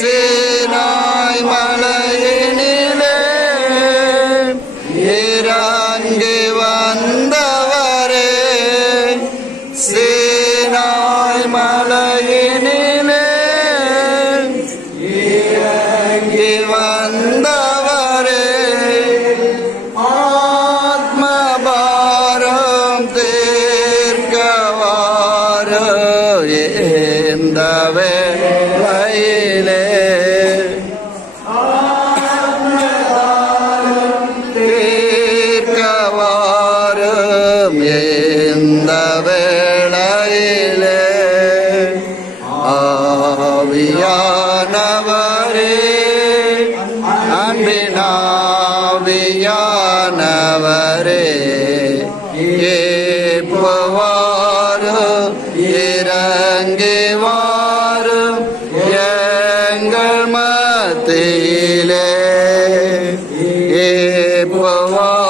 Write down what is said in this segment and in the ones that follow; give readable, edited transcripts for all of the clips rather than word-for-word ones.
சீனாய் மலையினிலே இறங்கி வந்தவரே, சீனாய் மலையினிலே இறங்கி வந்தவரே, ஆத்மபாரம் தீர்க்கவாரோ இந்த வேளையிலே, தீர்க்கவாரும் இந்த வேளையிலே, ஆவியானவரே, அன்பினாவியானவரே, ஏப்புவாரும் இறங்கி வாரும் எங்கள் மத்தியிலே, ஏப்புவாரும்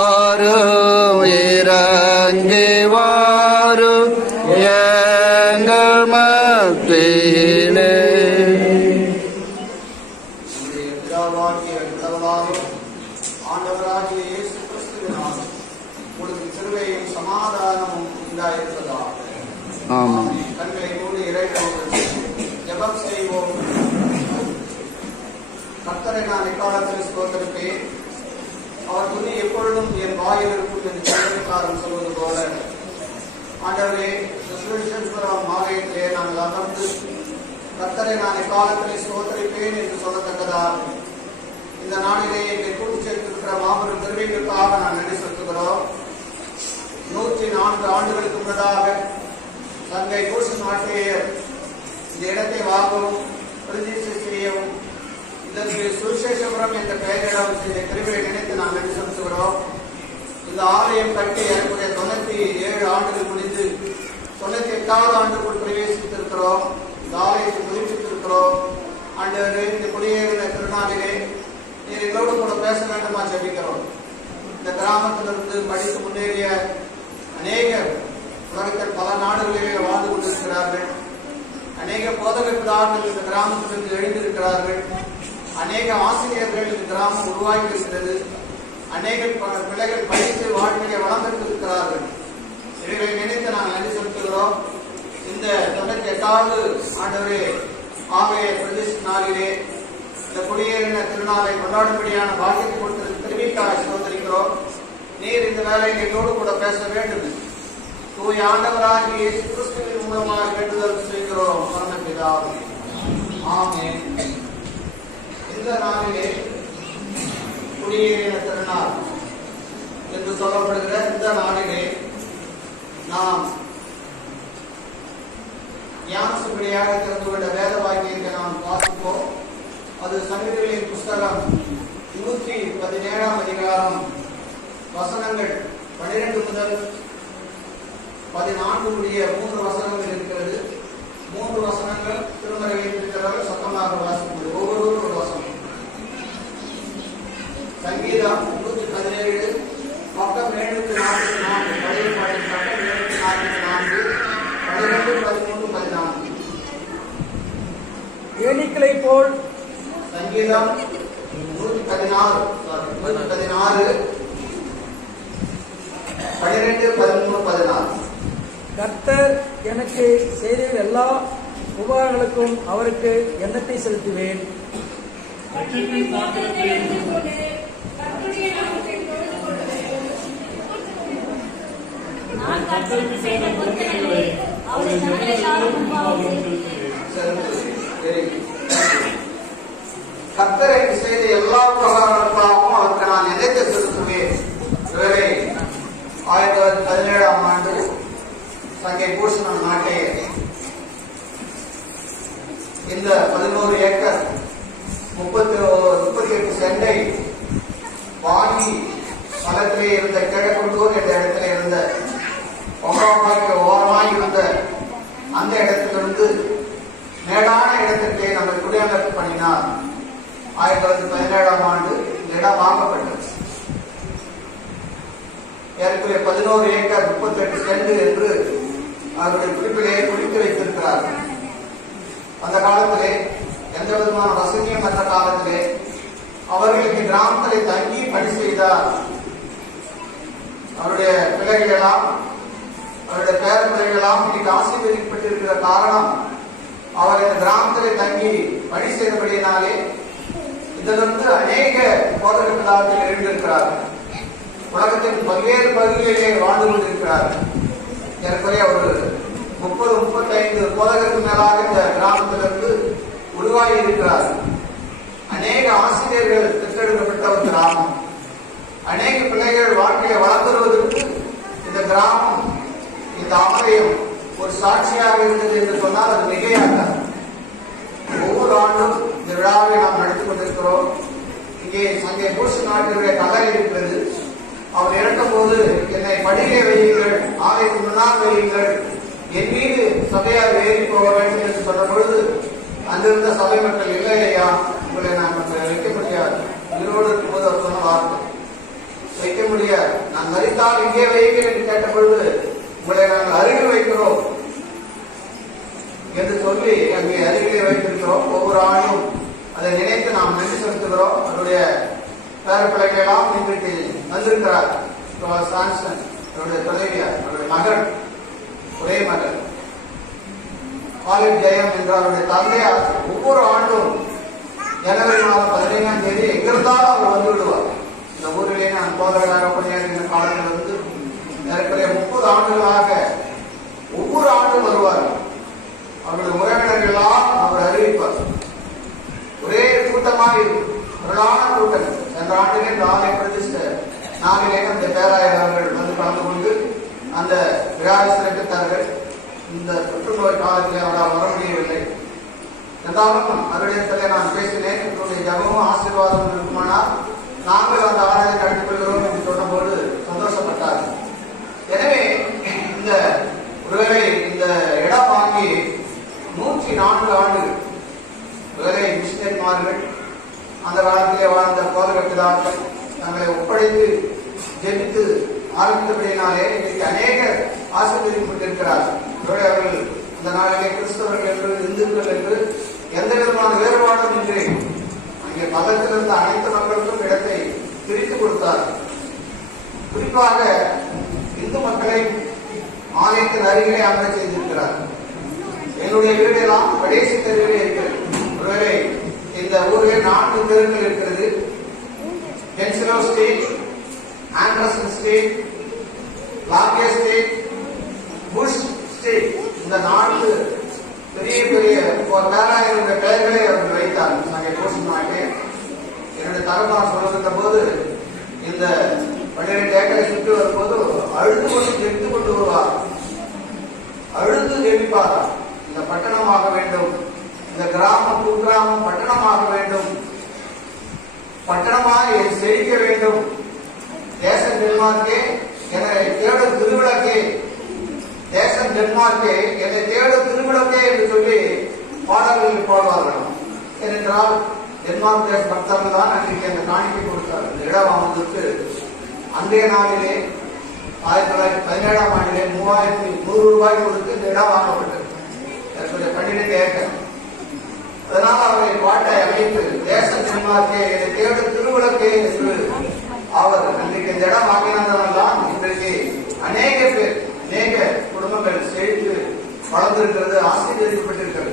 இறங்கி வாரும் எங்கள் மத்தியிலே. ஆண்டவராகிய இயேசு கிறிஸ்துவினால் உங்களுக்கு கிருபையும் சமாதானமும் உண்டாயிருப்பதாக. ஆமாம். கண்களை மூடி இறைவனோடு ஜெபம் செய்வோம். கர்த்தரை நான் எக்காலத்தில் ஸ்தோத்திரிப்பேன், அவர் துணி எப்பொழுதும் என் வாயில் இருக்கும் என்று சங்கீதக்காரன் சொல்வது போல, ஆண்டவரே, சுவிசேஷபுரம் ஆலயத்திலே நாங்கள் அமர்ந்து கர்த்தரை நான் எக்காலத்தில் ஸ்தோத்திரிப்பேன் என்று சொல்லத்தக்கதாக இந்த நாளிலே எங்களை கூட்டி சேர்த்திருக்கிற மாபெரும் கிருபைகளுக்காக நான் நன்றி செலுத்துகிறோம். 104 ஆண்டுகளுக்கு முன்னதாக தங்கை கூசன் நாட்டையர் இந்த இடத்தை வாங்கவும் பிரதிஷ்டை செய்யவும் இதற்கு சுவிசேஷபுரம் என்ற பெயரிடம் செய்த கிருபையை நினைத்து நான் நன்றி செலுத்துகிறோம். இந்த ஆலயம் கட்டி ஏறக்குறைய 97 ஆண்டுகள் முடிந்து 98வது ஆண்டுக்குள் பிரவேசித்திருக்கிறோம். இந்த ஆலயத்தை புதுப்பித்திருக்கிறோம். ஆண்டவரே, இந்த குடியேறின திருநாளிலே நீர் எங்களோடு கூட பேச வேண்டுமா ஜெபிக்கிறோம். இந்த கிராமத்திலிருந்து படித்து முன்னேறிய அநேகர் உலகத்தில் பல நாடுகளிலே வாழ்ந்து கொண்டிருக்கிறார்கள். அநேக போதகர் பிதாக்கள் இந்த கிராமத்திலிருந்து எழுந்திருக்கிறார்கள். அநேக ஆசிரியர்கள் இந்த கிராமம் உருவாகி இருக்கிறது. அநேக பிள்ளைகள் படித்து வாழ்க்கையை வளர்ந்திருக்கிறார்கள். இவைகளை நினைத்து நாங்கள் நன்றி செலுத்துகிறோம். இந்த 98வது ஆண்டவரே ஆலய பிரதிஷ்டை நாளிலே இந்த குடியேறின திருநாளை கொண்டாடும்படியான பாக்கியத்தை கொடுத்தது திருவிக்காக சோதரிக்கிறோம். நீர் இந்த வேலையில் எங்களோடு கூட பேச வேண்டும். தூய ஆண்டவராகிய இயேசு கிறிஸ்துவின் மூலமாக வேண்டுதல் செய்கிறோம் பரமபிதாவே. ஆமென். இந்த நாளிலே குடியேறின திருநாள் என்று சொல்லப்படுகிற இந்த நாளிலே நாம் ஞானசுபடியாக திறந்து கொண்ட வேத வாக்கியத்தை நாம் வாசிப்போம். அது சங்கீதங்களின் புஸ்தகம் 117ஆம் அதிகாரம் வசனங்கள் 12 முதல் 14 முடிய 3 வசனங்கள் இருக்கிறது. 3 வசனங்கள் திருமறை வைத்திருக்கிறவர்கள் சத்தமாக வாசிப்பது. ஒவ்வொருவரும் ஒரு வசனம். சங்கீதம் 117 பக்கம் 744, பழைய பாடல் பக்கம் 744, 12, 13, 14. ஏணிகளை போல் சங்கீதம் 116 12, 13, 14. கர்த்தர் எனக்கு செய்த எல்லா உபகாரங்களுக்கும் அவருக்கு எண்ணத்தை செலுத்துவேன். கர்த்தரை செய்த எல்லா உபகாரங்களுக்காகவும் அவருக்கு நான் எண்ணத்தை செலுத்துவேன். 1917ஆம் ஆண்டு தங்கை பூஷணம் நாட்டே இந்த 11 ஏக்கர் 38 சென்டை வாங்கி பலத்திலே இருந்த கிழக்குண்டூர் என்ற இடத்துல இருந்த ஒன்றாமாய்க்கு ஓரமாய் இருந்த அந்த இடத்திலிருந்து மேலான இடத்திற்கு நம்ம குடியமைப்பு பண்ணினார். 1917ஆம் ஆண்டு இந்த இடம் வாங்கப்பட்டது. ஏற்கனவே 11 ஏக்கர் 38 சென்ட் என்று அவருடைய குறிப்பிலே குறித்து வைத்திருக்கிறார்கள். அந்த காலத்திலே எந்த விதமான வசதியும் மற்ற காலத்திலே அவர்களுக்கு கிராமத்திலே தங்கி பணி செய்தார். அவருடைய பிள்ளைகள் எல்லாம், அவருடைய பேர பிள்ளைகள் எல்லாம் இன்னைக்கு ஆசீர்வதிக்கப்பட்டிருக்கிற காரணம் அவர் இந்த கிராமத்திலே தங்கி பணி செய்தபடியினாலே இதிலிருந்து அநேக போதகர்களாக எழுந்திருக்கிறார்கள். உலகத்தின் பல்வேறு பகுதிகளிலே வாழ்ந்து கொண்டிருக்கிறார்கள். ஏற்கனவே ஒரு 30-35 போதகருக்கு மேலாக இந்த கிராமத்திலிருந்து உருவாகி இருக்கிறார்கள். அநேக ஆசிரியர்கள் பெற்றெடுக்கப்பட்ட ஒரு கிராமம். அநேக பிள்ளைகள் வாழ்க்கையை வளர்ந்துருவதற்கு இந்த கிராமம், இந்த ஆலயம் ஒரு சாட்சியாக இருந்தது என்று சொன்னால் அது மிகையாக. ஒவ்வொரு ஆண்டும் இந்த விழாவை நாம் நடத்திக் கொண்டிருக்கிறோம். இங்கே சங்கே பூச நாட்டினுடைய கல்லறை இருக்கிறது. அவர் இறக்கும் போது என்னை படியிலே வையுங்கள், ஆலைக்கு முன்னால் வையுங்கள், என் மீது சபையார் ஏறி போக வேண்டும் என்று சொன்ன பொழுது அங்கிருந்த சபை மக்கள் இல்லையா, உங்களை நாங்கள் வைக்க முடியாது. உயிரோடு இருக்கும்போது அவர் சொன்ன வார்த்தை, வைக்க முடியாது, நான் மறித்தால் இங்கே வையுங்கள் என்று கேட்ட பொழுது உங்களை நாங்கள் அருகில் வைக்கிறோம் என்று சொல்லி அங்கே அருகிலே வைத்திருக்கிறோம். ஒவ்வொரு ஆண்டும் அதை நினைத்து நாம் நன்றி செலுத்துகிறோம். அவருடைய பேர பிள்ளைகள் எல்லாம் இன்றைக்கு வந்திருக்கிறார். சாம்சன், அவருடைய துணைவியார், அவருடைய மகன், ஒரே மகன் பாலிப் ஜெயம் என்ற அவருடைய தந்தையார் ஒவ்வொரு ஆண்டும் ஜனவரி மாதம் 15ஆம் தேதி எங்கிருந்தாலும் அவர் வந்து விடுவார். இந்த ஊரிலே நான் போதகராக பணியாற்றின காலத்தில் வந்து ஏற்கனவே 30 ஆண்டுகளாக ஒவ்வொரு ஆண்டும் வருவார். அவருடைய உறவினர்கள் எல்லாம் அவர் அறிவிப்பார். ஒரே கூட்டமாக பிரதான கூட்டம். சென்ற ஆண்டிலே இந்த ஆலய பிரதிஷ்ட நாளிலே அந்த பேராயர் அவர்கள் வந்து கலந்து கொண்டு அந்த விழாவை சிறப்பித்தார்கள். இந்த தொற்றுநோய் காலத்தில் அவரால் வர முடியவில்லை. இருந்தாலும் அவரிடத்திலே நான் பேசினேன், என்னுடைய ஜபமும் ஆசீர்வாதமும் இருக்குமானால் நாங்கள் அந்த ஆராய்ச்சி நடத்திக் கொள்கிறோம் என்று சொன்னபோது சந்தோஷப்பட்டார். எனவே இந்த ஒருவேளை இந்த இடம் வாங்கி 104 ஆண்டுகள் ஒருவேளை மிஷினரிமார்கள் அந்த காலத்திலே வாழ்ந்த போதகப்பிதாக்கள் தங்களை ஒப்படைத்து ஜெபித்து ஆரம்பித்தபடியினாலே இன்றைக்கு அநேக ஆசீர்வதிக்கப்பட்டிருக்கிறார்கள். அவர்கள் அந்த நாளிலே கிறிஸ்தவர்கள் என்று, இந்துக்கள் என்று எந்த விதமான வேறுபாடும் இன்றி அங்கே பக்கத்தில் இருந்த அனைத்து மக்களுக்கும் இடத்தை பிரித்து கொடுத்தார். குறிப்பாக இந்து மக்களை ஆலயத்தின் அருகிலே அமர செய்திருக்கிறார். என்னுடைய வீடெல்லாம் கடைசி தெருவிலே இருக்கிறது. ஒருவேளை இந்த ஊரில் 4 தெருக்கள் இருக்கிறது. பென்சிலோ street, Anderson street, Locke street, Bush street, இந்த 4 பெரிய பெரிய பேராயருடைய பெயர்களை அவர்கள் வைத்தார். நாங்கள் யோசிக்க என்னுடைய தகவல் சொல்லுகின்ற போது இந்த 12 ஏக்கரை சுற்றி வரும்போது அழுது கொண்டு ஜெபித்து கொண்டு வருவார். அழுது ஜெபிப்பார். இந்த பட்டணமாக வேண்டும், இந்த கிராமம் குக்கிராமம் பட்டணமாக வேண்டும், பட்டணமாக செழிக்க வேண்டும், தேசம் டென்மார்க்கே என்னை தேடும் திருவிழாக்கே, தேசம் டென்மார்க்கே என்னை தேடும் திருவிழாக்கே என்று சொல்லி பாடல்களில் பாடுவார்கள். ஏனென்றால் டென்மார்க் தேச பக்தர்கள் தான் அன்றைக்கு அந்த காணிக்கை கொடுத்தார். இந்த இடம் வாங்குவதற்கு அன்றைய நாளிலே 1917ஆம் ஆண்டிலே 3100 ரூபாய் கொடுத்து இந்த இடம் வாங்கப்பட்டது. 12 ஏக்கர். அதனால் அவரை பாட்டை அமைத்து தேசம் டென்மார்க்கே என்னை தேடும் திருவிழாக்கே என்று அவர் அன்றைக்கு இந்த இடம் வாங்கினதான் இன்றைக்கு அநேக பேர், அநேக குடும்பங்கள் செழித்து வளர்ந்திருக்கிறது, ஆசீர்வதிக்கப்பட்டிருக்கிறது.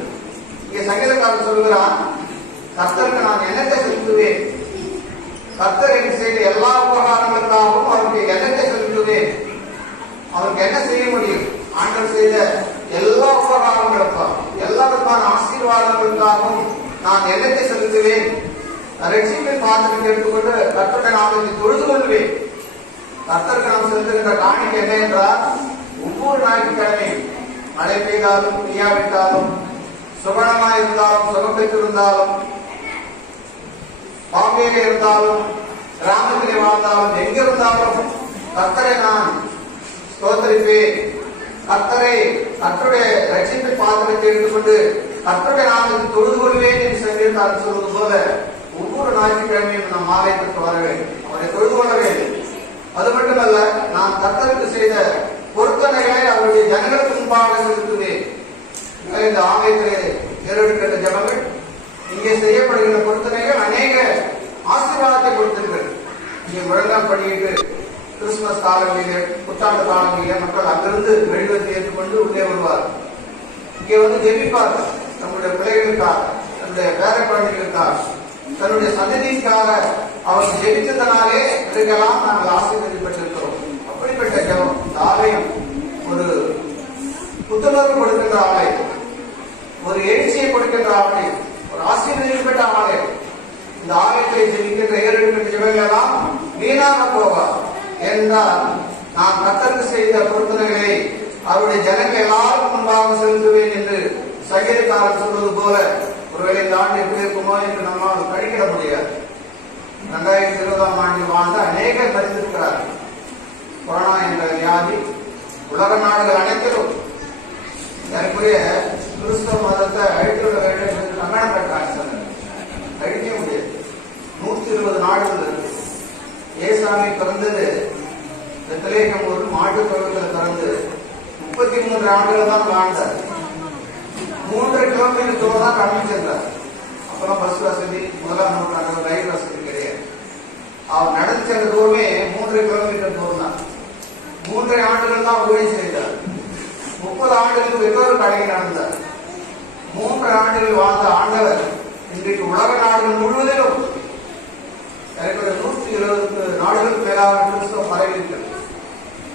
இங்கே சங்கீதக்காரர் சொல்கிறார், கர்த்தருக்கு நான் என்னத்தை செலுத்துவேன், கர்த்தர் எனக்கு செய்த எல்லா உபகாரங்களுக்காகவும் அவருக்கு என்னத்தை செலுத்துவேன், அவருக்கு என்ன செய்ய முடியும், ஆண்டவர் செய்த எல்லா உபகாரங்களுக்காகவும் எல்லா விதமான ஆசீர்வாதங்களுக்காகவும் நான் என்னத்தை செலுத்துவேன், ரட்சிப்பின் பாத்திரத்தை எடுத்துக்கொண்டு கர்த்தருடைய நாமத்தை தொழுது கொள்வேன். கர்த்தருக்கு நாம் செலுத்துகின்ற காணிக்கை என்ன என்றால், ஒவ்வொரு ஞாயிற்றுக்கிழமையும் மழை பெய்தாலும் பெய்யாவிட்டாலும், சுகமாய் இருந்தாலும் சுகம் பெற்றிருந்தாலும், பாம்பேல இருந்தாலும் கிராமத்திலே வாழ்ந்தாலும் எங்கிருந்தாலும் கர்த்தரை நான் ஸ்தோத்திரிப்பேன். கர்த்தருடைய ரட்சிப்பின் பாத்திரத்தை எடுத்துக்கொண்டு கர்த்தருடைய நாமத்தை தொழுது கொள்வேன் என்று சங்கீதக்காரர் சொல்வது போல ஒவ்வொரு ஞாயிற்றுக்கிழமையும் நாம் ஆலயத்திற்கு வர வேண்டும், அவரை தொழுது கொள்ள வேண்டும். அது மட்டுமல்ல, நான் கர்த்தருக்கு செய்த பொருத்தனைகளை அவருடைய ஜனங்களுக்கு முன்பாக செலுத்துவேன். இந்த ஆலயத்திலே ஏறெடுக்கின்ற ஜபங்கள் இங்கே செய்யப்படுகிற பொருத்தனைகள் அநேக ஆசீர்வாதத்தை கொடுத்திருக்கிறது. இங்கே முழங்கால் படியிட்டு கிறிஸ்துமஸ் காலங்களிலே, புத்தாண்டு காலங்களிலே மக்கள் அங்கிருந்து மெழுகுவர்த்தி ஏற்றுக்கொண்டு உள்ளே வருவார். இங்கே வந்து ஜெபிப்பார்கள். நம்முடைய பிள்ளைகளுக்காக, நம்முடைய பேர குழந்தைகளுக்காக, தன்னுடைய சந்ததிக்காக அவர் ஜெபித்ததனாலே இதற்கெல்லாம் நாங்கள் ஆசீர்வதிப்பட்டிருக்கிறோம். அப்படிப்பட்ட ஜெபம். இந்த ஆலயம் ஒரு புத்துணர்வு கொடுக்கின்ற ஆலயம், ஒரு எழுச்சியை கொடுக்கின்ற ஆலயம், ஒரு ஆசீர்வதிக்கப்பட்ட ஆலயம். இந்த ஆலயத்தை ஜெபிக்கின்ற ஏறெடுக்கின்ற ஜெபங்கள் எல்லாம் வீணாக போவார். என்றால் நான் கர்த்தருக்கு செய்த பொருத்தனைகளை அவருடைய ஜனங்கள் எல்லாருக்கும் முன்பாக செலுத்துவேன் என்று சங்கீதக்காரர் சொல்வது போல ஒருவேளை இந்த ஆண்டு எப்படி இருக்குமோ என்று நம்மால் கணிக்கிட முடியாது. 2020ஆம் ஆண்டில் வாழ்ந்த அநேகர் மறித்திருக்கிறார்கள். கொரோனா என்ற வியாதி உலக நாடுகள் அனைத்திலும் எனக்குரிய கிறிஸ்தவ மதத்தை அழித்துவிட வேண்டும் என்று கங்கணப்பட்டாங்க. அழிக்க முடியாது. 120 நாடுகள் இருக்கு. ஏசாமி பிறந்தது பெத்லகேம் ஒரு மாட்டு தொழில்களை பிறந்து 33 ஆண்டுகள் தான் வாழ்ந்தார். 3 கிலோமீட்டர் தூரம் தான் கடந்து சென்றார். அப்புறம் பஸ் வசதி, 1ஆம் நூற்றாண்டு ரயில் வசதி கிடையாது. அவர் நடந்து சென்ற தூரமே 3 கிலோமீட்டர் தூரம் தான். 3 ஆண்டுகள் தான் ஊழியம் செய்தார். 30 ஆண்டுகளுக்கு வெவ்வேறு கடையில் நடந்தார். 3 ஆண்டுகள் வாழ்ந்த ஆண்டவர் இன்றைக்கு உலக நாடுகள் முழுவதிலும் 170 நாடுகளுக்கு மேலாக கிறிஸ்தவ பரவி இருக்கிறது.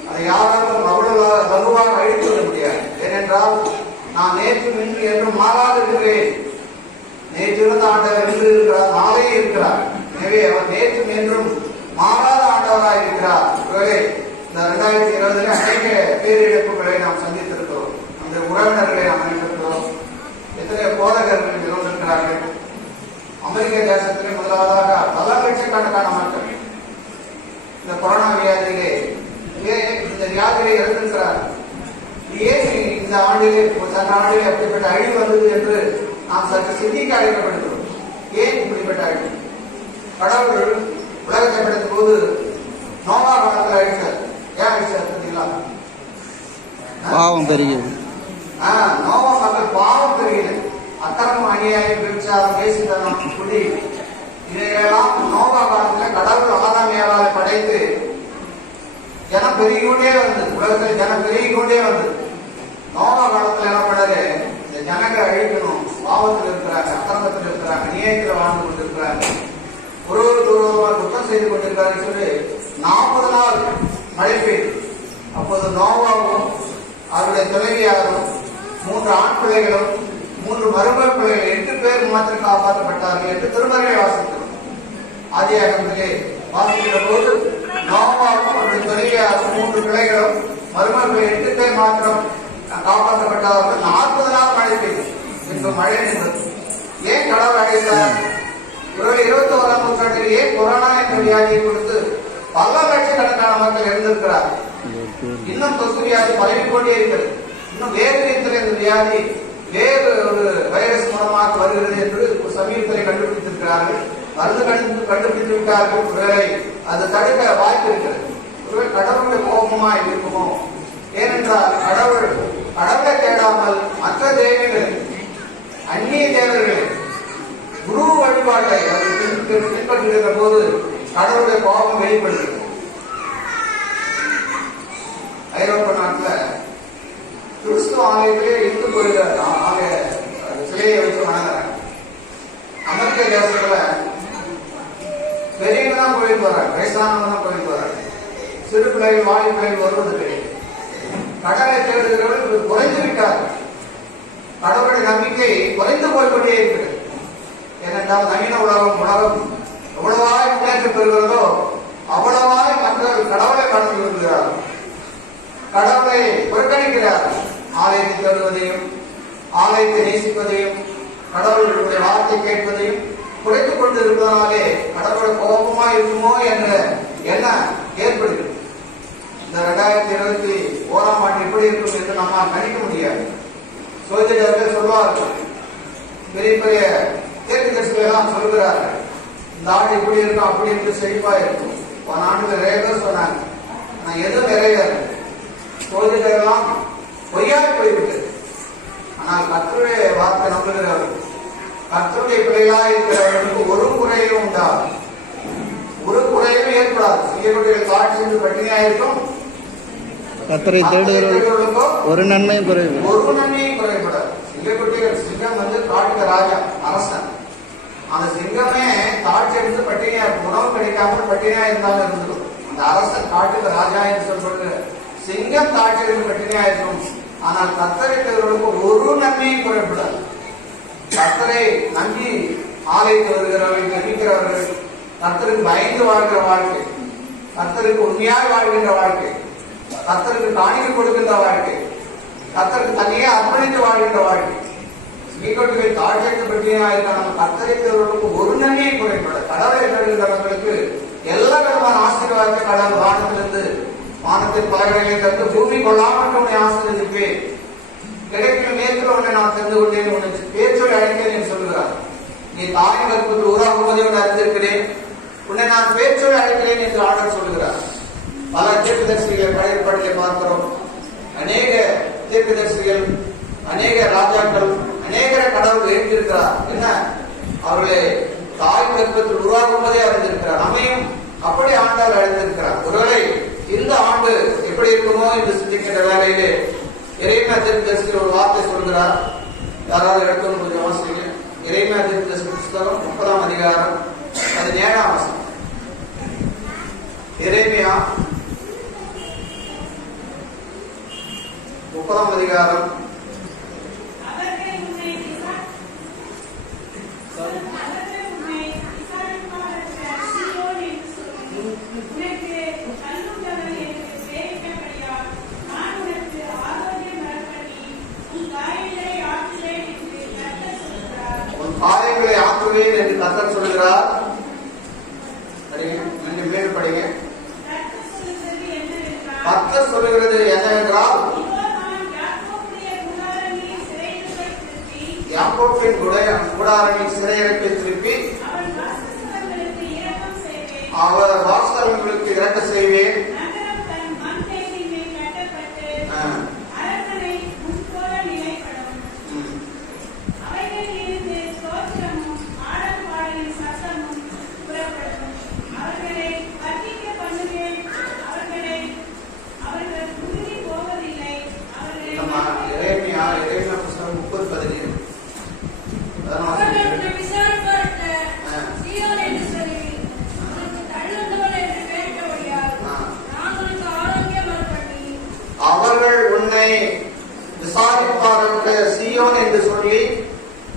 அதை யாராலும் அவ்வளவு லகுவாக அழித்து விட முடியாது. ஏனென்றால் நான் நேற்று இன்று என்று மாறாது இருக்கிறேன். நேற்று இருந்த ஆண்டவர் இன்று இருக்கிறார், நாளே இருக்கிறார். எனவே அவர் நேற்று என்றும் மாறாத ஆண்டவராக இருக்கிறார். ஒருவேளை இந்த 2020 அநேக பேரிழப்புகளை நாம் சந்தித்திருக்கிறோம். அந்த உறவினர்களை நாம் அணிந்திருக்கிறோம். எத்தனையோ போதகர்கள் இறந்திருக்கிறார்கள். அமெரிக்க தேசத்திலே முதலாவதாக பல லட்சக்கணக்கான மக்கள் இந்த கொரோனா வியாதியிலே இந்த வியாதியிலே இறந்திருக்கிறார்கள். ஏன் இந்த ஆண்டிலே சென்ற ஆண்டிலே அப்படிப்பட்ட அழிவு வந்தது என்று நாம் சற்று சிந்திக்க அழைக்கப்படுகிறோம். ஏன் இப்படிப்பட்ட அழிவு? கடவுள் உலகத்தை படைத்த போது நோவா காலத்தில் அழிச்சார். ஏன் அழிச்சார் பார்த்தீங்களா? பாவம் பெருகியது. நோவா மக்கள் பாவம் பெருகியது. அக்கிரமம், அநியாயம், விபச்சாரம், வேசித்தனம், குடி, இதையெல்லாம் நோவா காலத்தில் கடவுள் ஆதாம் ஏவாளை படைத்து ஜனம் பெருகிக்கொண்டே வந்தது. உலகத்தில் ஜனம் பெருகிக்கொண்டே வந்தது. நோவா காலத்தில் என்ன பண்ணாரு? இந்த ஜனங்களை அழிக்கணும். பாவத்தில் இருக்கிறாங்க, அக்கிரமத்தில் இருக்கிறாங்க, அநியாயத்தில் வாழ்ந்து கொண்டிருக்கிறாங்க, ஒருவருக்கு ஒருவருமாக குற்றம் செய்து கொண்டிருக்கிறார்கள் சொல்லி 40 நாள் மழை பெய்து. அப்போது நோவாவும் அவருடைய துணைவியாரும் 3 ஆண் பிள்ளைகளும் 3 மருமக பிள்ளைகள் 8 பேர் மாத்திரம் காப்பாற்றப்பட்டார்கள் என்று திருமறையை வாசிக்கிறோம். ஆதியாகமத்திலே வாசிக்கிற போது நோவாவும் அவருடைய துணைவியாரும் 3 பிள்ளைகளும் மருமகள் 8 பேர் மாத்திரம் காப்பாற்றப்பட்டார்கள். 40 நாள் மழை பெய்து. இன்று மழை நின்றது. ஏன் கடவுள் அழைத்தார்? 21ஆம் நூற்றாண்டில் ஏன் கொரோனா என்ற வியாதியை கொடுத்து பல லட்சக்கணக்கான மக்கள் இறந்திருக்கிறார்? இன்னும் தொற்று வியாதி பரவிக்கொண்டே இருக்கிறது. இன்னும் வேறு விதத்தில் இந்த வியாதி வேறு ஒரு வைரஸ் மூலமாக வருகிறது என்று சமீபத்தில் கண்டுபிடித்திருக்கிறார்கள். மருந்து கண்டுபிடித்து விட்டார்கள். ஒருவேளை அது தடுக்க வாய்ப்பு இருக்கிறது. ஒருவேளை கடவுளுடைய கோபமா இருக்குமோ? ஏனென்றால் கடவுளை தேடாமல் மற்ற தேவைகளை, அந்நிய தேவர்களை, குரு வழிபாட்டை பின்பற்றுகிற போது கடவுளுடைய கோபம் வெளிப்படுகிறது. ஐரோப்பா நாட்டில் கிறிஸ்துவ ஆலயத்திலே இந்து கோயில சிலையை வச்சு வணங்குறாங்க. அமெரிக்க தேசத்துல பெரியவங்க தான் கோயிலுக்கு வர்றாங்க, வயசானவங்க தான் கோயிலுக்கு வர்றாங்க. சிறு பிள்ளைகள், வாயு பிள்ளைகள் வருவது கிடையாது. கடவுளை தேடுகிறவர்கள் குறைந்து விட்டார்கள். கடவுளுடைய நம்பிக்கை குறைந்து போய்கொண்டே இருக்கிறது. ஏனென்றால் நவீன உலகம் எவ்வளவாய் முன்னேற்றம் பெறுகிறதோ அவ்வளவாய் மக்கள் கடவுளை கடந்து விடுகிறார்கள், கடவுளை புறக்கணிக்கிறார்கள். ஆலயத்தை தேடுவதையும், ஆலயத்தை நேசிப்பதையும், கடவுளுடைய வார்த்தை கேட்பதையும் குறைத்துக் கொண்டு இருப்பதனாலே கடவுளுடைய கோபமா இருக்குமோ என்ற எண்ணம் ஏற்படுகிறது. இந்த 2021ஆம் ஆண்டு எப்படி இருக்கும் என்று நம்மால் கணிக்க முடியாது. சோதிடர்கள் சொல்வார்கள், பெரிய பெரிய தேர்தல் எல்லாம் சொல்கிறார்கள், இந்த ஆண்டு இப்படி இருக்கும், அப்படி இருக்கு, செழிப்பா இருக்கும். போன ஆண்டு நிறைய பேர் சொன்னாங்க. ஆனால் எதுவும் நிறைவேற சோதிடர்கள்லாம் பொய்யாய் போய்விட்டது. ஆனால் கர்த்தருடைய வார்த்தை நம்புகிறவர்கள், கர்த்தருடைய பிள்ளை குட்டிகளாக இருக்கிறவர்களுக்கு ஒரு குறையும் உண்டாது, ஒரு குறையும் ஏற்படாது. சிங்கக்குட்டிகள் காட்சி சென்று பட்டினியாக இருக்கும், கர்த்தரை தேடுகிறவர்களுக்கோ ஒரு நன்மையும் குறைவு, ஒரு நன்மையும் குறைபடாது. சிங்கக்குட்டிகள், சிங்கம் காட்டுக்கு ராஜா, அரசன். அந்த சிங்கமே காட்சி எடுத்து பட்டினியா இருக்கும், உணவு கிடைக்காமல் பட்டினியா இருந்தாலும் இருந்துடும். அந்த அரசன் காட்டுக்கு ராஜா என்று சொல்றது சிங்கம் காட்சி எடுத்து பட்டினியா இருக்கும். ஆனால் கர்த்தரை தேடுகிறவர்களுக்கு ஒரு நன்மையும் குறைபடாது. கர்த்தரை நம்பி ஆலயத்தில் வருகிறவர்கள், ஜெபிக்கிறவர்கள், கர்த்தருக்கு பயந்து வாழ்கிற வாழ்க்கை, கர்த்தருக்கு உண்மையாக வாழ்கின்ற வாழ்க்கை, கர்த்தருக்கு காணிக்கை கொடுக்கின்ற வாழ்க்கை, கர்த்தருக்கு தனியே அர்ப்பணித்து வாழ்கின்ற வாழ்க்கை, சிங்கக்குட்டிகள் காட்சிக்கு பற்றியாக நம்ம கர்த்தரை தேடுகிறவர்களுக்கு ஒரு நன்மையை குறைபட. கடவுளை தேடுகிறவர்களுக்கு எல்லா விதமான ஆசீர்வாதத்தை கடவுள் வானத்திலிருந்து, வானத்தின் பலகைகளை தந்து பூமி கொள்ளாமல் உன்னை ஆசீர்வதிப்பேன், கிடைக்கும் நேரத்தில் உன்னை நான் தெரிந்து கொண்டேன், உன்னை பேச்சோடு அழைத்தேன் என்று சொல்லுகிறார். நீ தாயின் கற்பத்தில் உருவாகும்போதே உன்னை அறிந்திருக்கிறேன், உன்னை நான் பேச்சோடு அழைக்கிறேன் என்று ஆண்டவர் சொல்லுகிறார். பல தீர்க்கதரிசிகளை பழைய ஏற்பாட்டிலே பார்க்கிறோம். அநேக தீர்க்கதரிசிகள், அநேக ராஜாக்கள், அநேகரை கடவுள் எழுப்பியிருக்கிறார். என்ன, அவர்களை தாய் கற்பத்தில் உருவாகும் போதே அறிந்திருக்கிறார். நம்மையும் அப்படி ஆண்டவர் அழைத்திருக்கிறார். ஒருவேளை இந்த ஆண்டு எப்படி இருக்குமோ என்று சிந்திக்கின்ற வேலையிலே எரேமியா தீர்க்கதரிசி ஒரு வார்த்தை சொல்கிறார். யாராவது எடுக்கணும் கொஞ்சம் வாசிங்க. எரேமியா தீர்க்கதரிசி புத்தகம் 30ஆம் அதிகாரம் 17ஆம் வசனம். எரேமியா 30ஆம் அதிகாரம் 'காயங்களை ஆற்றுவேன் என்று கர்த்தர் சொல்கிறார். மேல் படிங்க. கர்த்தர் சொல்லுகிறது என்னவென்றால், யாக்கோபின் கூடாரங்களில் சிறையிருப்பை திருப்பி அவர் வாசகர்களுக்கு இறக்க செய்வேன். அவர்கள் உன்னை விசாரிப்பார்கள் சீயோன் என்று சொல்லி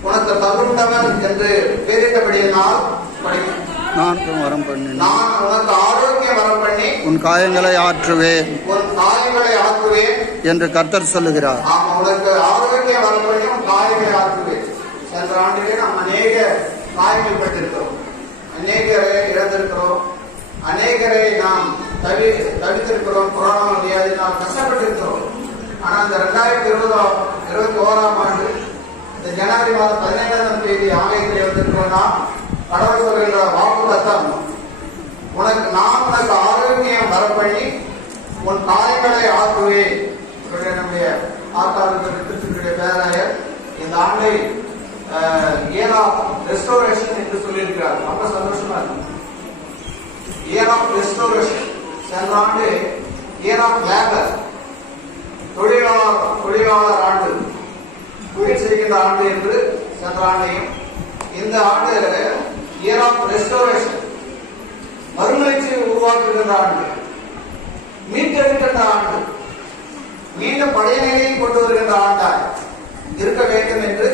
உனக்கு தகுந்தவன் என்று பெயரிட்டபடியினால் நான் வரம் பண்ணி நான் உனக்கு ஆரோக்கியம் வரம் பண்ணி உன் காயங்களை ஆற்றுவேன் என்று கர்த்தர் சொல்லுகிறார். உனக்கு ஆரோக்கியம் வரம் பண்ணி உன் காயங்களை ஆற்றுவேன். சென்ற ஆண்டிலே நாம் அநேக காயங்கள் பட்டிருக்கிறோம், அநேகரை இழந்திருக்கிறோம், அநேகரை நாம் தவித்திருக்கிறோம், கொரோனா வியாதினால் கஷ்டப்பட்டிருக்கிறோம். ஆனா இந்த 2021ஆம் ஆண்டு இந்த ஜனவரி மாதம் 17ஆம் தேதி ஆலயத்தில் வந்திருக்கிறோம்னா கடவுள் சொல்கின்ற வாக்குத்தத்தம், நான் உனக்கு ஆரோக்கியம் வரப்பண்ணி உன் காயங்களை ஆற்றுவேன். நம்முடைய ஆத்தாளுடைய பேராயர் இந்த ஆண்டை இயர் ஆஃப் ரெஸ்டோரேஷன் என்று சொல்லியிருக்கிறார். ரொம்ப சந்தோஷமா இருக்கு. Year of restoration. சென்ற ஆண்டு இயர் ஆஃப் லேபர், தொழிலாளர் ஆண்டு, தொழில் செய்கின்ற ஆண்டு என்று சென்ற ஆண்டையும், இந்த ஆண்டு இயர் ஆஃப் ரெஸ்டோரேஷன், மறுமலர்ச்சியை உருவாக்குகின்ற ஆண்டு, மீட்டெடுக்கின்ற ஆண்டு, மீண்டும் பழைய நிலையை கொண்டு வருகின்ற ஆண்டாய் இருக்க வேண்டும் என்று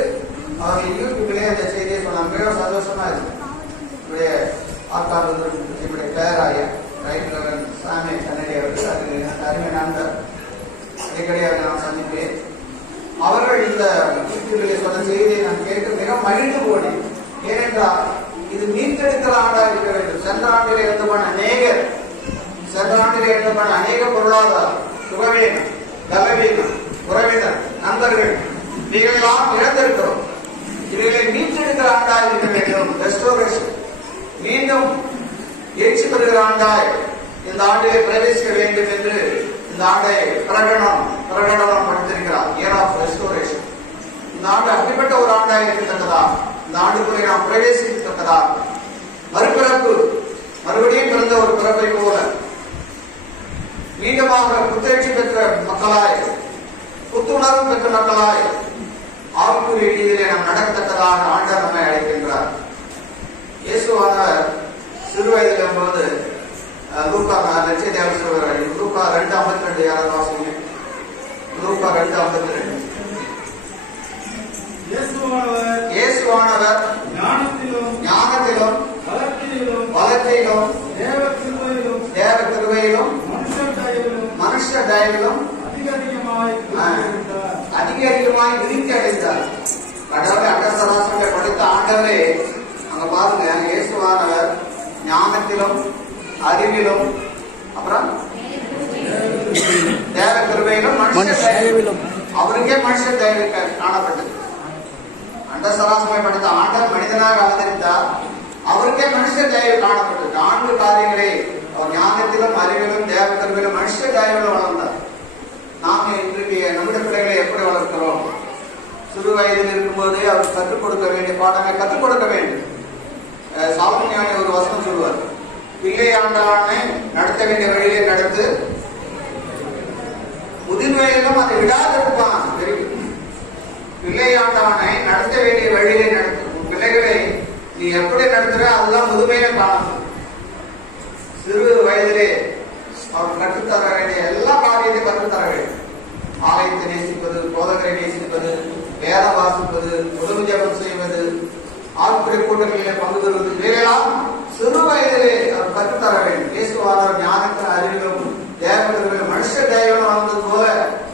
அவர்கள் யூடியூபிலே அந்த செய்தியை சொன்னார். மிக சந்தோஷமா இருக்கு. என்னுடைய பேராயர் ரைட் சாமி கண்ணடி அவர்கள், அது அருமை நண்பர், அடிக்கடி அவர்கள் நான் சந்திப்பேன். அவர்கள் இந்த யூடியூபிலே சொன்ன செய்தியை நான் கேட்டு மிக மகிழ்ந்து போனேன். ஏனென்றால் இது மீட்டெடுக்கிற ஆண்டா இருக்க வேண்டும். சென்ற ஆண்டிலே எழுதப்பட்ட அநேக பொருளாதாரம், சுகவீனம், பலவீனம், உறவினர், நண்பர்கள், இவைகளெல்லாம் இழந்திருக்கிறோம். இவைகளை மீட்டெடுக்கிற ஆண்டாய் இருக்க வேண்டும். ரெஸ்டோரேஷன், மீண்டும் எழுச்சி பெறுகிற ஆண்டாய் இந்த ஆண்டிலே பிரவேசிக்க வேண்டும் என்று இந்த ஆண்டை பிரகடனம் படுத்திருக்கிறார். Year of restoration. இந்த ஆண்டு அப்படிப்பட்ட ஒரு ஆண்டாய் இருக்கத்தக்கதா இந்த ஆண்டுக்குள்ளே நாம் பிரவேசிக்கத்தக்கதாக மறுபிறப்பு, மறுபடியும் பிறந்த ஒரு பிறப்பை போல மீண்டுமாக புத்தெழுச்சி பெற்ற மக்களாய், புத்துணர்வு பெற்ற மக்களாய் ஆவிக்குரிய ரீதியிலே நாம் நடக்கத்தக்கதாக ஆண்டவர் நம்மை அழைக்கின்றார். இயேசுவானவர் சிறு வயதில் போது லூக்கா லட்சியதேவர் சொல்கிறார். லூக்கா 2:52 யாராவது வாசிங்க. லூக்கா 2:52. இயேசுவானவர் ஞானத்திலும் பலத்திலும் தேவ கிருபையிலும் மனுஷ தயவிலும் அதிக அதிகமாய் விருத்தி அடைந்தார். கடவுளை அண்டசராசங்களை படித்த ஆண்டவரே அங்க பாருங்க, இயேசுவானவர் ஞானத்திலும் அறிவிலும் அப்புறம் தேவ கிருபையிலும் மனுஷ தயவிலும், அவருக்கே மனுஷ தயவு காணப்பட்டது. அண்டசராசங்களை படித்த ஆண்டவர் மனிதனாக அவதரித்தார், அவருக்கே மனுஷ தயவு காணப்பட்டது. 4 காரியங்களை அவர் ஞானத்திலும் அறிவிலும் தேவ கிருபையிலும் மனுஷ தயவிலும் வளர்ந்தார். நாம் இன்றைக்கு நம்முடைய பிள்ளைகளை எப்படி வளர்க்கிறோம்? சிறு வயதில் இருக்கும்போதே அவர் கற்றுக் கொடுக்க வேண்டிய பாடங்களை கற்றுக் கொடுக்க வேண்டும். சாலமோன் ஞானி ஒரு வசனம் சொல்லுவார், பிள்ளையாண்டானை நடத்த வேண்டிய வழியிலே நடத்து, முதிர் வயதிலும் அதை விடாதிருப்பான். பிள்ளையாண்டானை நடத்த வேண்டிய வழியிலே நடத்து. பிள்ளைகளை நீ எப்படி நடத்துற அதுதான் முதுமையில காணும். சிறு வயதிலே அவர் கற்றுத்தர வேண்டிய எல்லா காரியத்தையும் கற்றுத்தர வேண்டும். ஆலயத்தை நேசிப்பது, போதகரை நேசிப்பது, வேத வாசிப்பது, உதவி ஜபம் செய்வது, ஆட்புடைய கூட்டங்களிலே பங்கு பெறுவது, இவையெல்லாம் சிறு வயதிலே அவர் கற்றுத்தர வேண்டும். இயேசுவானவர் ஞானத்தின் அறிவிலும் தேவர்களும் மனுஷ தேவனும் வளர்ந்தது போல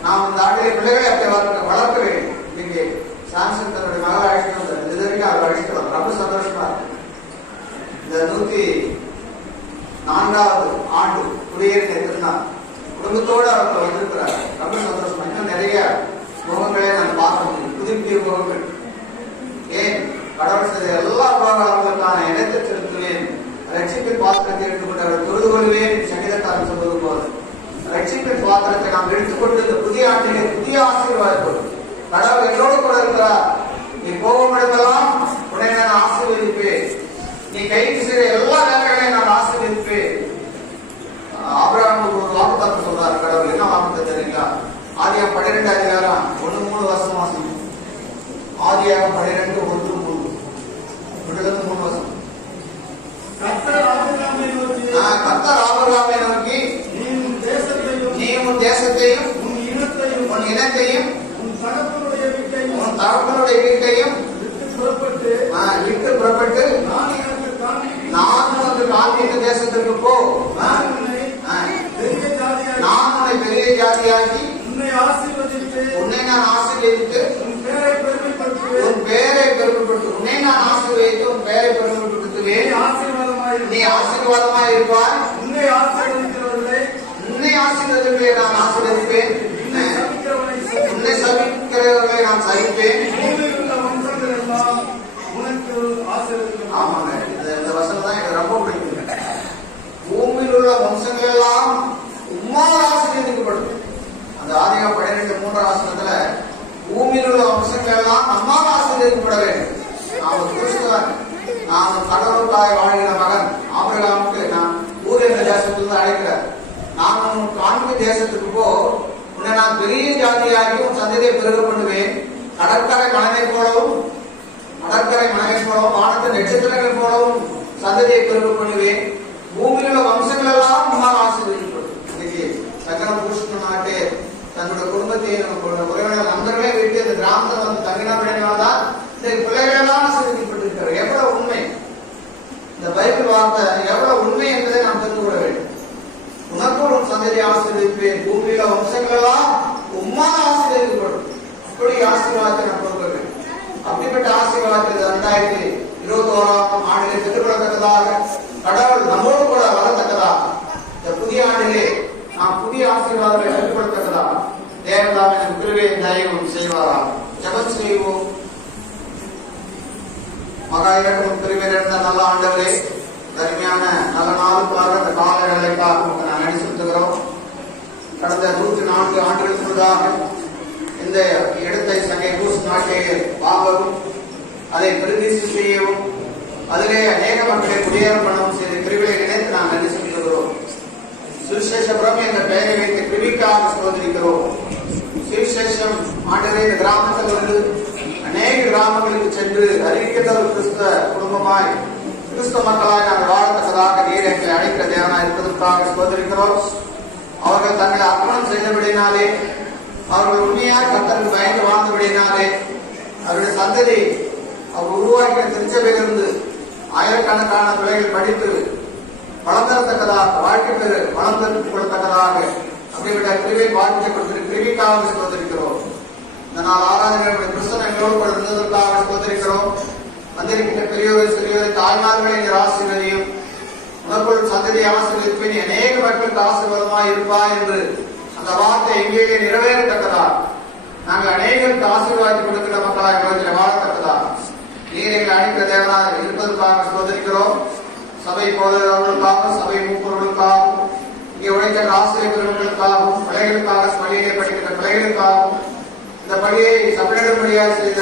நாம் இந்த ஆண்டிலே பிள்ளைகளை அப்படி வளர்க்க வேண்டும். இன்னைக்கு சாம்சன் தன்னுடைய மகளை அழைச்சிட்டு வந்தார். இது வரைக்கும் அவர் அழைச்சிட்டு வந்தார். ரொம்ப சந்தோஷமா இருக்கு. இந்த 104வது ஆண்டு குடியேறின திருநாள் குடும்பத்தோடு அவர் வந்திருக்கிறார். ரொம்ப சந்தோஷமா. இன்னும் நிறைய முகங்களே நான் பார்க்க முடியும், புதுப்பிய முகங்கள். ஏன் கடவுள் செய்த எல்லா உபகாரங்களுக்கான இடத்தை செலுத்துவேன், ரட்சிப்பின் பாத்திரத்தை எடுத்துக்கொண்டு அவரை தொழுது கொள்வேன். சங்கீதக்காரன் சொல்வது போல ரட்சிப்பின் பாத்திரத்தை நாம் எடுத்துக்கொண்டு இந்த புதிய ஆண்டிலே புதிய ஆசீர்வாதம் கடவுள் என்னோடு கூட இருக்கிறார். நீ போகும் இடமெல்லாம் உடனே நான் ஆசீர்வதிப்பேன், நீ கைக்கு செய்த எல்லா வேலைகளையும் நான் ஆசீர்வதிப்பேன். ஆபிரகாம் ஒரு வாக்குத்தத்தம் சொல்றாரு கடவுள். என்ன வாக்குத்தத்தம் தெரியுங்களா? ஆதியாகமம் 12 அதிகாரம் 1-3 வசனம் வாசிங்க. ஆதியாகமம் 12:1-3 3 வசனம். கர்த்தர் ஆபிரகாமை நோக்கி நீ உன் தேசத்தையும் உன் இனத்தையும் உன் தகப்பனுடைய வீட்டையும் விட்டு புறப்பட்டு நான் உனக்கு காண்பித்த தேசத்திற்கு போ, நான் உன்னை பெரிய ஜாதியாக்கி உன்னை நான் ஆசீர்வதித்து உன் பெயரை பெருமைப்படுத்து, உன்னை நான் ஆசீர்வதித்து உன் பெயரை பெருமைப்படுத்துவேன், நீ ஆசீர்வாதமாய் இருப்பாய், உன்னை ஆசீர்வதிக்கிறவர்களை நான் ஆசீர்வதிப்பேன், உன்னை சபிக்கிறவர்களை நான் சகிப்பேன். ஆமாங்க, இந்த வசனம் தான் எனக்கு ரொம்ப பிடிக்கும். பூமியில் உள்ள வம்சங்கள் எல்லாம் உம்மால் ஆசீர்வதிக்கப்படும். அந்த ஆதியாகமம் 12:3 வசனத்துல பூமியில் உள்ள வம்சங்கள் எல்லாம் நம்மால் ஆசீர்வதிக்கப்பட வேண்டும். நாம் கிறிஸ்தவன், நாம் கடவுளுக்காய் வாழ்கிற மகன். ஆபிரகாமுக்கு நான் ஊர் என்ற தேசத்திலிருந்து அழைக்கிறார். நான் உன் காண்பு தேசத்துக்கு போ, உன்னை நான் பெரிய ஜாதியாகி உன் சந்ததியை பெருக பண்ணுவேன், கடற்கரை மணலை போலவும் வானத்து நட்சத்திரங்கள் போலவும் சந்ததியை பெருக பண்ணுவேன், பூமியில் உள்ள வம்சங்கள் எல்லாம் உம்மால் ஆசீர்வதிக்கப்படும். இன்னைக்கு சக்கரம் பூஷண நாட்டே தன்னோட குடும்பத்தையும் உறவினர் நண்பர்களே வீட்டு இந்த கிராமத்தில் வந்து தங்கினால்தான் இந்த பிள்ளைகள் எல்லாம் ஆசீர்வதிக்கப்பட்டிருக்கிறார். எவ்வளவு உண்மை இந்த பைபிள் வார்த்தை, எவ்வளவு உண்மை என்பதை நாம் தெரிந்து கொள்ள வேண்டும். உனக்கு ஒரு சந்ததியை ஆசீர்வதிப்பேன், பூமியில வம்சங்கள் எல்லாம் உம்மால் ஆசீர்வதிக்கப்படும். அப்படி ஆசீர்வாதத்தை நாம் கொடுக்க வேண்டும். அப்படிப்பட்ட ஆசீர்வாதத்தை 2021ஆம் ஆண்டிலே பெற்றுக்கொள்ளத்தக்கதாக கடவுள் நம்மோடு கூட வரத்தக்கதாக இந்த புதிய ஆண்டிலே நாம் புதிய ஆசீர்வாதங்களை பெற்றுக்கொள்ளத்தக்கதாக தேவதாமே நம் கிருபையை தயவும் செய்வாரா. ஜெபம் செய்வோம். மகா இரக்கமும் கிருபை நிறைந்த நல்ல ஆண்டவரே, அருமையான நல்ல நாளுக்காக அந்த கால வேலைக்காக நான் நன்றி செலுத்துகிறோம். கடந்த 104 ஆண்டுகளுக்கு முன்னதாக இந்த இடத்தை சங்கை பூஸ் நாட்டை வாங்கவும் அதை பிரதிஷ்டை செய்யவும் அதிலே அநேக மக்களை குடியேற பண்ணவும் செய்த கிருபையை நினைத்து நாம் நன்றி செலுத்துகிறோம். சுவிசேஷபுரம் என்ற பெயரை வைத்த கிருபிக்காக சோதரிக்கிறோம். சுவிசேஷம் ஆண்டவரே இந்த கிராமத்திலிருந்து அநேக கிராமங்களுக்கு சென்று அறிவிக்கின்ற ஒரு கிறிஸ்தவ குடும்பமாய் கிறிஸ்தவ மக்களாய் நாங்கள் வாழத்தக்கதாக நீர் எங்களை அழைக்கிற தேவனாய் இருப்பதற்காக சோதரிக்கிறோம். அவர்கள் தங்களை அர்ப்பணம் செய்தபடினாலே, அவர்கள் உண்மையாக கர்த்தருக்கு பயந்து வாழ்ந்தபடினாலே, அவருடைய சந்ததி அவர் உருவாக்கிய திருச்சபையிலிருந்து ஆயிரக்கணக்கான பிள்ளைகள் படித்து வளம் தரத்தக்கதாக, வாழ்க்கை பெறு வளம் பெற்றுக் கொள்ளத்தக்கதாக அப்படிப்பட்ட கிருபை பாதிக்க கொடுத்து கிருபிக்காக சோதரிக்கிறோம். இந்த நாள் ஆராதனை கிறிஸ்தவ எங்களோடு கூட இருந்ததற்காக சோதரிக்கிறோம். வந்திருக்கின்ற பெரியோரை சிறியோரை தாய்மார்களை ஆசீர்வதியும், உனக்குள் சந்ததி ஆசீர்வதிப்பின் அநேக மக்களுக்கு ஆசீர்வாதமாய் இருப்பாய் என்று அந்த வார்த்தை எங்கேயே நிறைவேறத்தக்கதா, நாங்கள் அநேகருக்கு ஆசீர்வாதம் கொடுக்கிற மக்களாக உலகத்தில் வாழத்தக்கதா நீர் எங்களை அழைக்கிற தேவனாக இருப்பதற்காக சோதரிக்கிறோம். சபை போதவர்களுக்காகவும் சபை மூப்பவர்களுக்காகவும் இங்கே உழைக்கிற ஆசிரியர்களுக்காகவும் பிள்ளைகளுக்காக பள்ளியிலே படிக்கின்ற பிள்ளைகளுக்காகவும் இந்த பள்ளியை சபையிடும்படியாக செய்த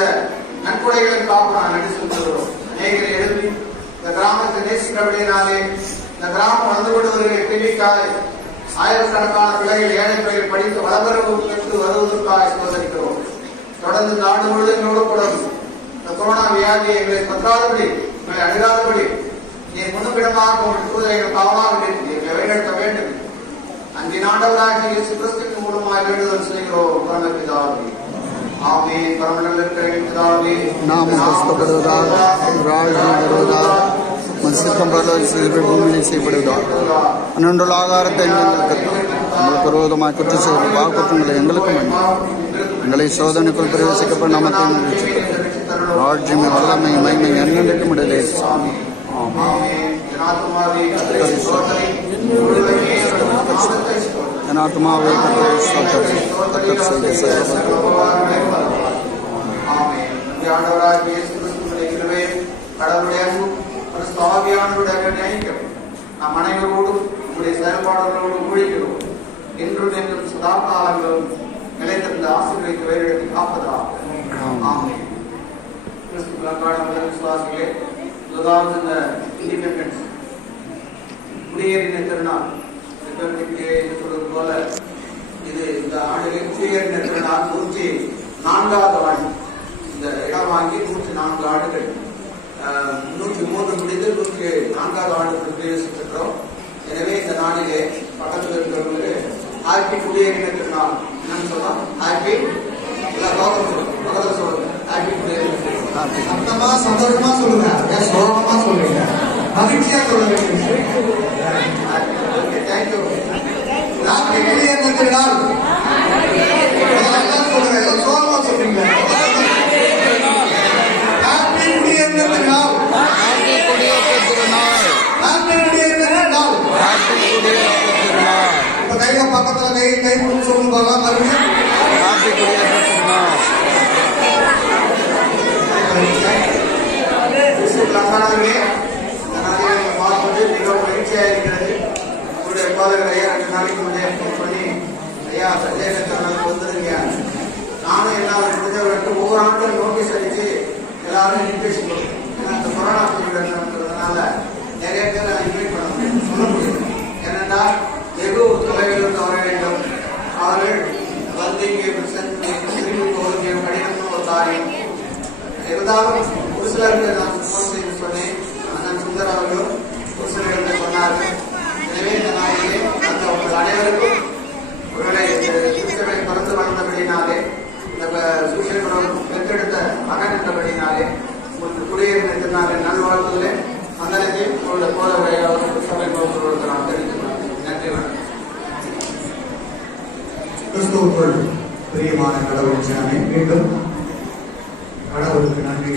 நன்கொடைகளுக்காக நான் நன்றி செலுத்துகிறோம். அநேகரை எழுதி இந்த கிராமத்தை நேசிக்கிறபடினாலே இந்த கிராமம் வந்து கொண்டு வருகிற கேள்விக்காக ஆயிரக்கணக்கான பிள்ளைகள் ஏழை பிள்ளைகள் படித்து வளர்ந்து வருவதற்காக சோதரிக்கிறோம். தொடர்ந்து நாடு முழுவதும் கூட இந்த கொரோனா வியாதியை எங்களை பற்றாதபடி, எங்களை அணுகாதபடி நீ முன்னுப்பிடமாக உங்கள் தூதரைகள் காவலாக எங்களை வழிநடத்த வேண்டும். அன்பின் ஆண்டவராக இயேசு கிறிஸ்துவின் மூலமாக வேண்டுதல் செய்கிறோம். பரமபிதாவே ஆமென். பரமண்டல இருக்கிற பிதாவே, நாமம் பரிசுத்தப்படுவதாக, ராஜ்யம் வருவதாக, சித்தம் பூமியில் செய்யப்படுவதாக. அன்றுள்ள ஆகாரத்தை எங்களுக்கு உங்களுக்கு விரோதமாக குற்றம் செய்கிற பாவக்குற்றங்களை எங்களுக்கும் வேண்டாம். எங்களை சோதனைக்குள் பிரவேசிக்கப்பட நமக்கு ராஜ்யம் வல்லமை மகிமை என்னென்றைக்கும் இடையிலே. என் ஆத்மாவை கர்த்தர் செய்த கடவுளுடைய ஆவியானவருடைய நினைக்கும் நம் அனைவரோடும் உங்களுடைய செயல்பாடுகளோடு ஊழிக்கிறோம். என்றும் என்றும் சதா காலங்களும் நிலைத்திருந்த ஆசிரியருக்கு வேறு காப்பதாக. ஆமென். கிறிஸ்துவுக்கான முதல் விசுவாசிகளே, முதலாவது இந்த இண்டிபெண்டன்ஸ் குடியேறின திருநாள் என்று சொல்வது போல இது இந்த ஆண்டிலே குடியேறின திருநாள் 104வது ஆண்டு. இந்த இடம் வாங்கி 104 ஆண்டுகள், 103 முடிந்து 104வது ஆண்டுக்கு பிரவேசிக்கிறோம். எனவே இந்த நாளிலே பக்கத்தில் இருக்கிறவங்களுக்கு ஹாப்பி குடியேறின திருநாள் என்னன்னு சொல்லலாம். ஹாப்பி பக்கத்தில் சொல்லுங்க. ஹாப்பி குடியேறின திருநாள். சத்தமா சந்தோஷமா சொல்லுங்க, சோகமா சொல்லுங்க, மகிழ்ச்சியா சொல்லுங்க. தேங்க்யூ. ஹாப்பி குடியேறின திருநாள் சொல்லுங்க, சோகமா சொல்றீங்க. ஹாப்பி குடியேறின திருநாள். கையில பக்கத்துல கை கொடுத்து சொல்லுங்க. மறுபடியும் மிகவும் மகிழ்ச்சியா இருக்கிறது. உங்களுடைய பாதகர் ஐயா 2 நாளைக்கு முன்னே போன் பண்ணி, ஐயா சந்தேகத்திற்கு வந்துருங்க. நானும் எல்லாரும் முடிஞ்சவர்களுக்கு ஒவ்வொரு ஆண்டும் நோட்டீஸ் அடிச்சு எல்லாரும் இன்விடேஷன் கொடுக்கும். இந்த கொரோனா பீரியட்னால நிறைய பேர் இன்வைட் பண்ண சொல்ல முடியும். ஏனென்றா வெகு தொலைவிலிருந்து வர வேண்டும். அவர்கள் வந்து இங்கே திரும்பி போவது கடினம் ஒரு காரியம். இருந்தாலும் ஒரு சிலருக்கு நான் சப்போர்ட் செய்து சொன்னேன். அண்ணன் சுந்தர் அவர்களும் ஒரு சிலர்கள் சொன்னார்கள். எனவே இந்த நாளிலே அந்த உங்கள் அனைவருக்கும் ஒருவேளை திருச்சபை பிறந்து வளர்ந்தபடினாலே, இந்த சுவிசேஷம் பெற்றெடுத்த மகன் என்றபடினாலே உங்களுக்கு குடியேறின திருநாளை நல்வாழ்வுகளே அந்தனையும் உங்களுடைய போதவரையாவது சபை கொடுத்து நான் தெரிவித்துள்ளேன். நன்றி, வணக்கம். கிறிஸ்துவுக்குள் பிரியமான கடவுள் ஜனமே, மீண்டும் கடவுளுக்கு நன்றி